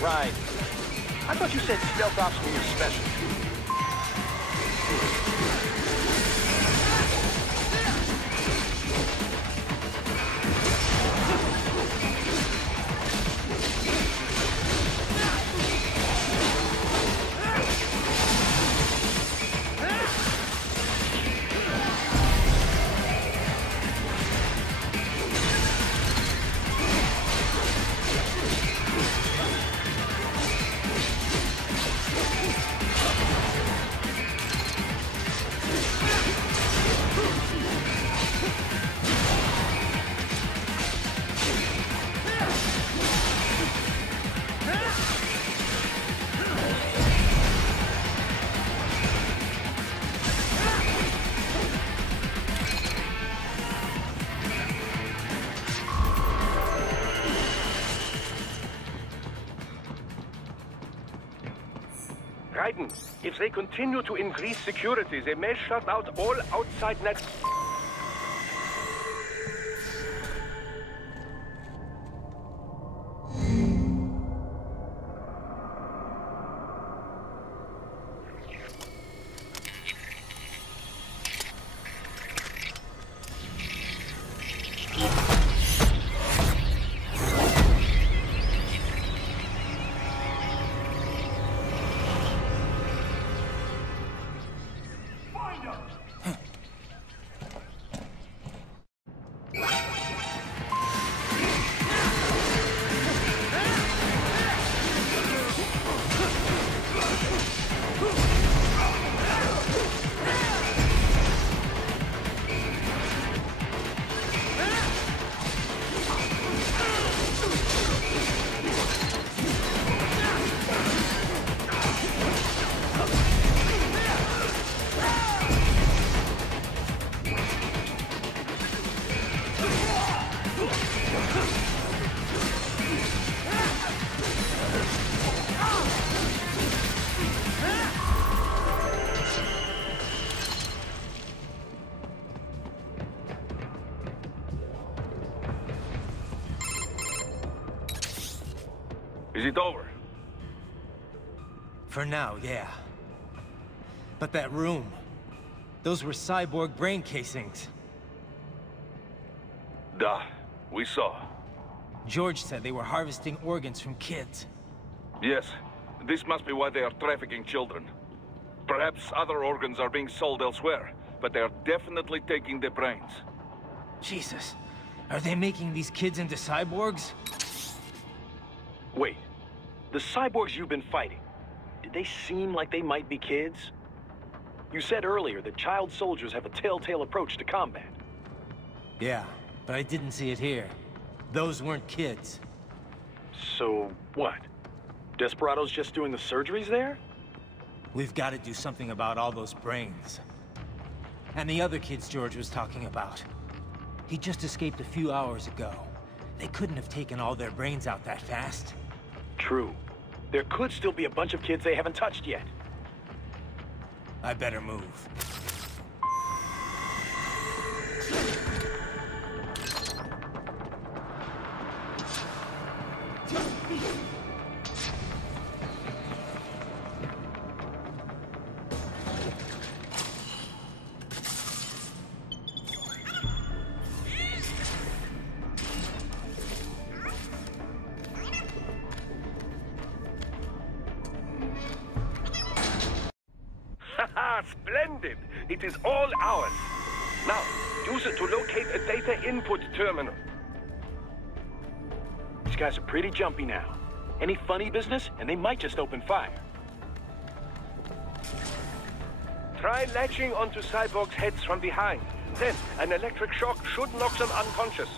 Right. I thought you said stealth ops were your specialty. If they continue to increase security, they may shut out all outside net. Is it over? For now, yeah. But that room, those were cyborg brain casings. Duh, we saw. George said they were harvesting organs from kids. Yes, this must be why they are trafficking children. Perhaps other organs are being sold elsewhere, but they are definitely taking the brains. Jesus, are they making these kids into cyborgs? Wait, the cyborgs you've been fighting, did they seem like they might be kids? You said earlier that child soldiers have a telltale approach to combat. Yeah, but I didn't see it here. Those weren't kids. So, what? Desperados just doing the surgeries there? We've got to do something about all those brains. And the other kids George was talking about. He just escaped a few hours ago. They couldn't have taken all their brains out that fast. True. There could still be a bunch of kids they haven't touched yet. I better move. Splendid! It is all ours. Now, use it to locate a data input terminal. These guys are pretty jumpy now. Any funny business, and they might just open fire. Try latching onto cyborgs' heads from behind. Then, an electric shock should knock them unconscious.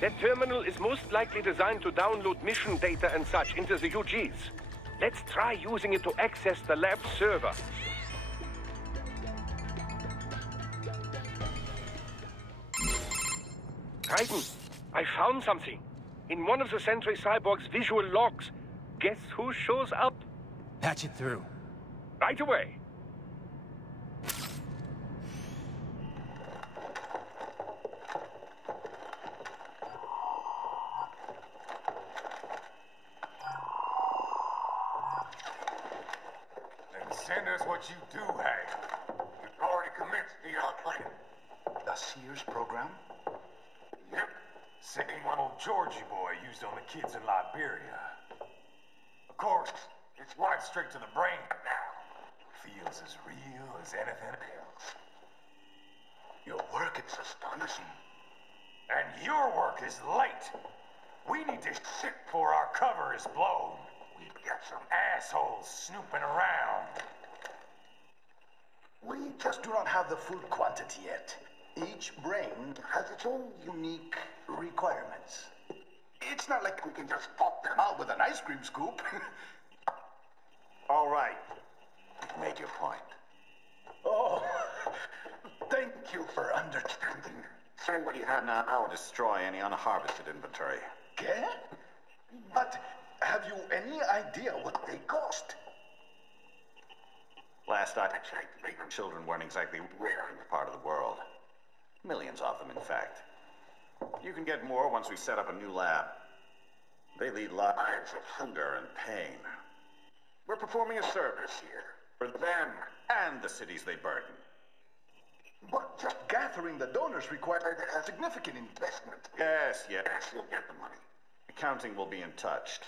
That terminal is most likely designed to download mission data and such into the UGs. Let's try using it to access the lab server. Raiden, I found something. In one of the Sentry Cyborg's visual logs. Guess who shows up? Patch it through. Right away. Send us what you do have. We've already commenced the plan. The Sears program? Yep. Same one old Georgie boy used on the kids in Liberia. Of course, it's right straight to the brain now. Feels as real as anything else. Your work is astonishing. And your work is late. We need to shit before our cover is blown. We've got some assholes snooping around. We just do not have the full quantity yet. Each brain has its own unique requirements. It's not like we can just pop them out with an ice cream scoop. All right. Make your point. Oh, thank you for understanding. Send what you have now. I'll destroy any unharvested inventory. Okay? But have you any idea what they cost? Last I checked, children weren't exactly rare in the part of the world. Millions of them, in fact. You can get more once we set up a new lab. They lead lives of hunger and pain. We're performing a service here for them and the cities they burden. But just gathering the donors required a significant investment. Yes, you'll get the money. Accounting will be in touch.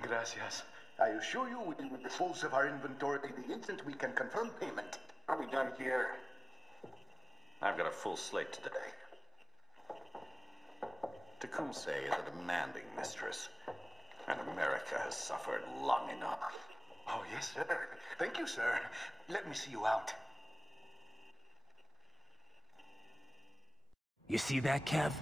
Gracias. I assure you we will dispose of our inventory the instant we can confirm payment. Are we done here? I've got a full slate today. Tecumseh is a demanding mistress, and America has suffered long enough. Oh, yes, sir. Thank you, sir. Let me see you out. You see that, Kev?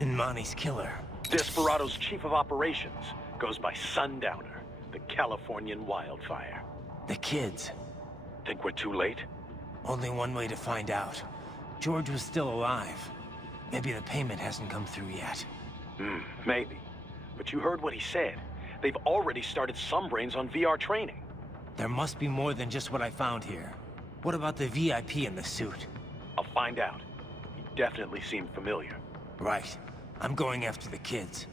Inmani's killer. Desperado's chief of operations goes by Sundowner, the Californian wildfire. The kids. Think we're too late? Only one way to find out. George was still alive. Maybe the payment hasn't come through yet. Maybe. But you heard what he said. They've already started some brains on VR training. There must be more than just what I found here. What about the VIP in the suit? I'll find out. He definitely seemed familiar. Right. I'm going after the kids.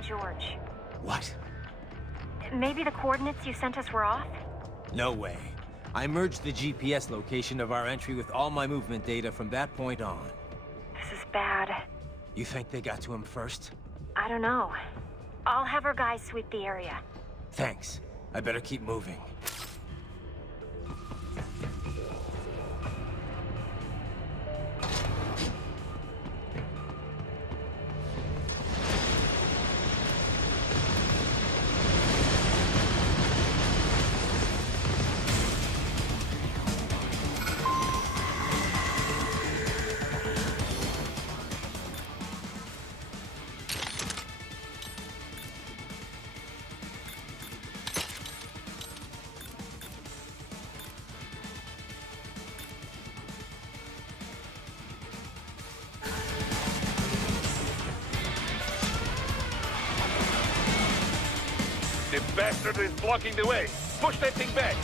George. What? Maybe the coordinates you sent us were off? No way. I merged the GPS location of our entry with all my movement data from that point on. This is bad. You think they got to him first? I don't know. I'll have our guys sweep the area. Thanks. I better keep moving. bastard is blocking the way. Push that thing back.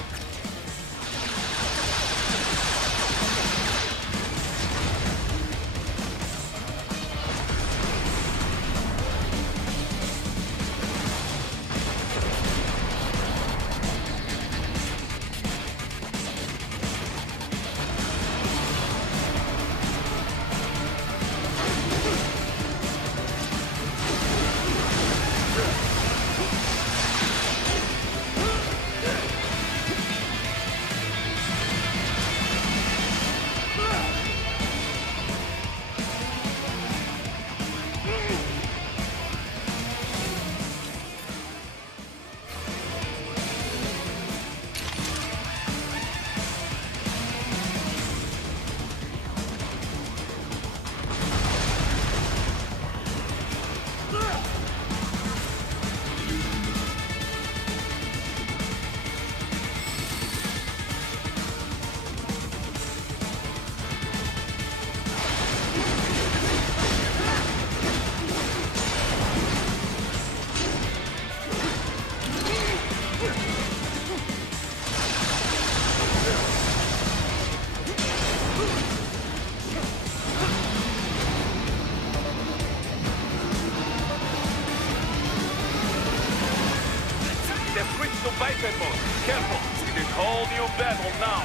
Careful! It is whole new battle now!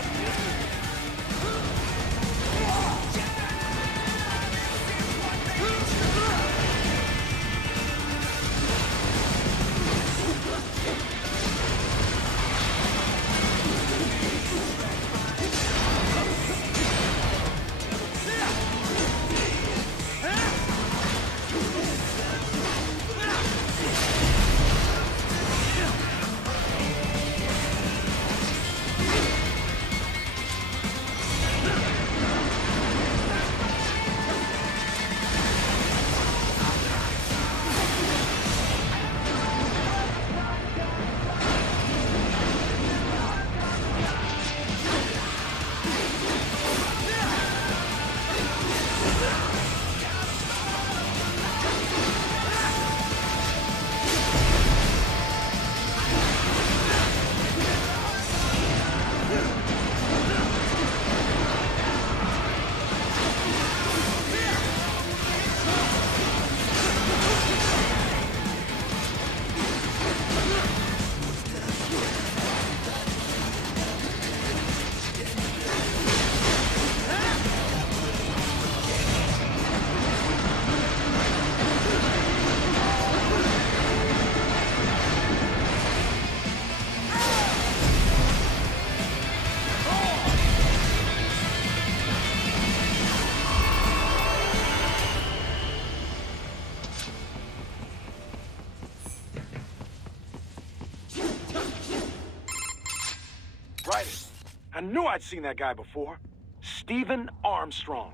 I knew I'd seen that guy before. Stephen Armstrong.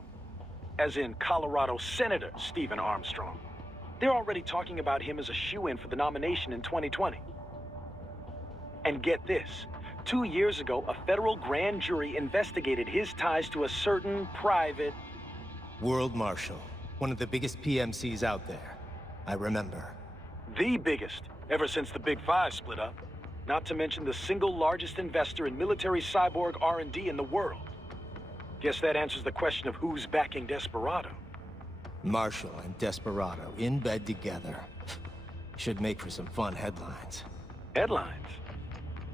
As in Colorado Senator Stephen Armstrong. They're already talking about him as a shoo-in for the nomination in 2020. And get this. 2 years ago, a federal grand jury investigated his ties to a certain private... World Marshal. One of the biggest PMCs out there. I remember. The biggest, ever since the Big Five split up. Not to mention the single largest investor in military cyborg R&D in the world. Guess that answers the question of who's backing Desperado. Marshall and Desperado in bed together. Should make for some fun headlines. Headlines?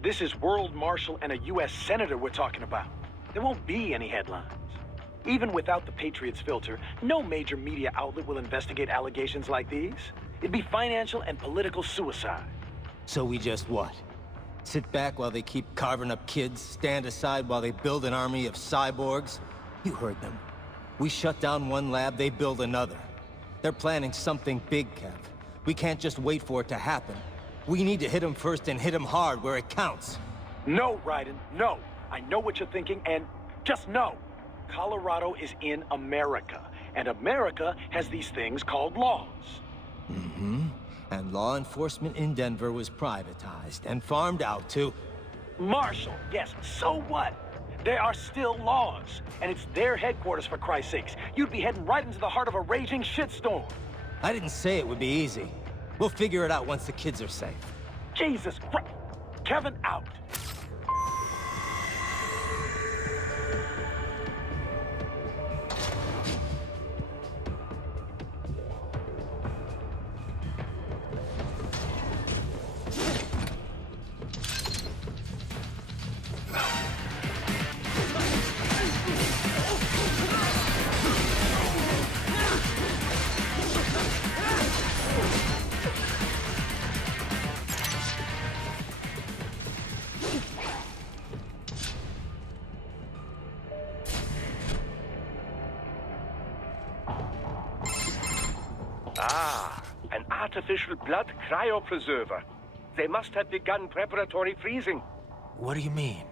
This is World Marshal and a U.S. Senator we're talking about. There won't be any headlines. Even without the Patriots filter, no major media outlet will investigate allegations like these. It'd be financial and political suicide. So we just what? Sit back while they keep carving up kids, stand aside while they build an army of cyborgs? You heard them. We shut down one lab, they build another. They're planning something big, Kev. We can't just wait for it to happen. We need to hit them first and hit them hard where it counts. No, Raiden, no. I know what you're thinking, and just no. Colorado is in America, and America has these things called laws. Mm-hmm. And law enforcement in Denver was privatized and farmed out to... Marshall, yes, so what? There are still laws, and it's their headquarters, for Christ's sakes. You'd be heading right into the heart of a raging shitstorm. I didn't say it would be easy. We'll figure it out once the kids are safe. Jesus Christ! Kevin, out! Ah, an artificial blood cryopreserver. They must have begun preparatory freezing. What do you mean?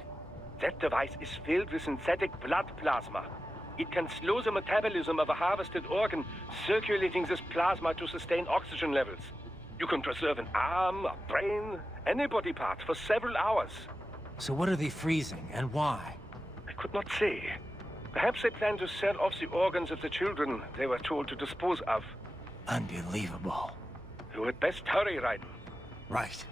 That device is filled with synthetic blood plasma. It can slow the metabolism of a harvested organ, circulating this plasma to sustain oxygen levels. You can preserve an arm, a brain, any body part for several hours. So what are they freezing, and why? I could not say. Perhaps they plan to sell off the organs of the children they were told to dispose of. Unbelievable. You had best hurry, Raiden. Right.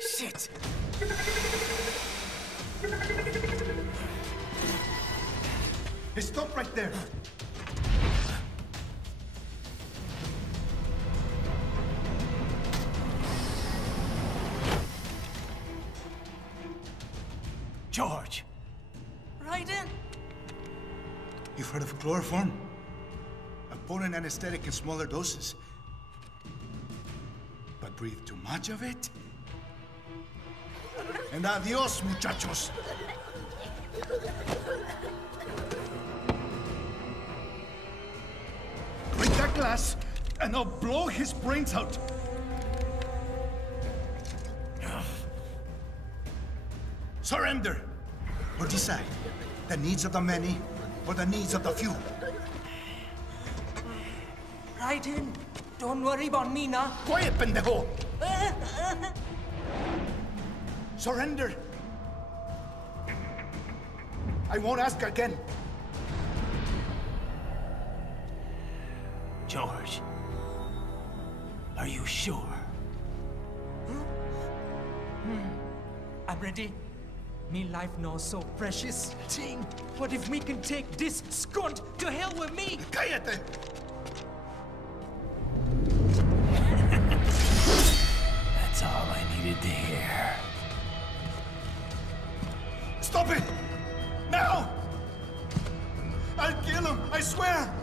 Shit! Hey, stop right there! George! Right in. You've heard of chloroform? A potent anesthetic in smaller doses. But breathe too much of it? And adios, muchachos! Break that glass, and I'll blow his brains out! Surrender! Or decide, the needs of the many, or the needs of the few. Right in. Don't worry about me now. Quiet, pendejo! Surrender! I won't ask again. George. Are you sure? I'm ready. Me life now so precious. Ting. What if we can take this skunt to hell with me? Cállate! That's all I needed to hear. Stop it! Now! I'll kill him, I swear!